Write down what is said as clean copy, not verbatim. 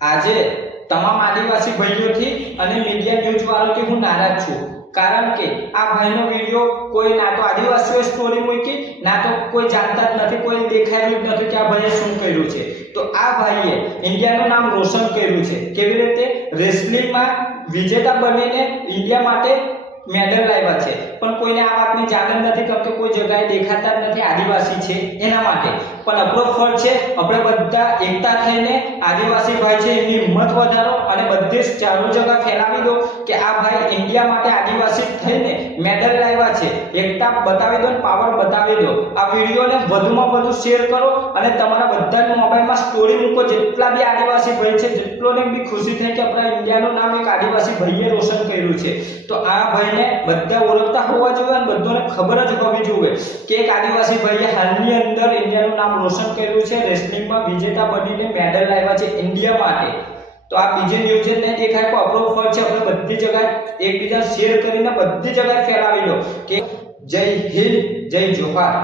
આજે તમામ આદિવાસી ભાઈઓથી અને મીડિયા ન્યૂઝ વાળોથી હું નારાજ છું, કારણ કે આ ભાઈનો વિડિયો કોઈ ના તો આદિવાસીઓ સ્ટોરી મૂકી, ના તો કોઈ જાણતા જ નથી, કોઈ દેખાયું જ નથી કે આ ભાઈએ શું કર્યું છે. તો આ ભાઈએ ઇન્ડિયાનું નામ રોશન કર્યું છે. કેવી રીતે? રેસલિંગમાં વિજેતા બનીને ઇન્ડિયા માટે મેડલ લાવ્યા છે, પણ કોઈને આ વાતની જાણ નથી, કેમ કે કોઈ જગ્યાએ દેખાતા જ નથી આદિવાસી છે એના માટે. પણ આપણો ફરજ છે આપણે બધા એકતા થઈને આદિવાસી ભાઈ છે એની હિંમત વધારો અને બધે ચારો જગ્યા ફેલાવી દો કે આ ભાઈ ઇન્ડિયા માટે આદિવાસી થઈને મેડલ લાવ્યા છે. એકતા બતાવી દો, પાવર બતાવી દો. આ વિડિયોને વધુમાં વધુ શેર કરો અને તમારા બધા મોબાઈલમાં સ્ટોરી મૂકો. જેટલા બી આદિવાસી ભાઈ છે, જેટલોને બી ખુશી થાય કે આપણા ઇન્ડિયાનું નામ એક આદિવાસી ભાઈએ રોશન કર્યું છે, તો આ ભાઈને બધા ઓળખતા હોવા જોઈએ અને બધાને ખબર જ હોવી જોઈએ કે એક આદિવાસી ભાઈએ હાલની અંદર ઇન્ડિયાનું નામ રોશન કર્યું છે. રેસલિંગમાં વિજેતા બનીને મેડલ લાવ્યા છે ઇન્ડિયા માટે. તો આ બીજી ન્યૂઝ નહીં દેખાય, તો આપણો ફરજ છે આપણે બધી જગ્યાએ એકબીજા શેર કરીને બધી જગ્યાએ ફેલાવી દો કે જય હિન્દ, જય જોહાર.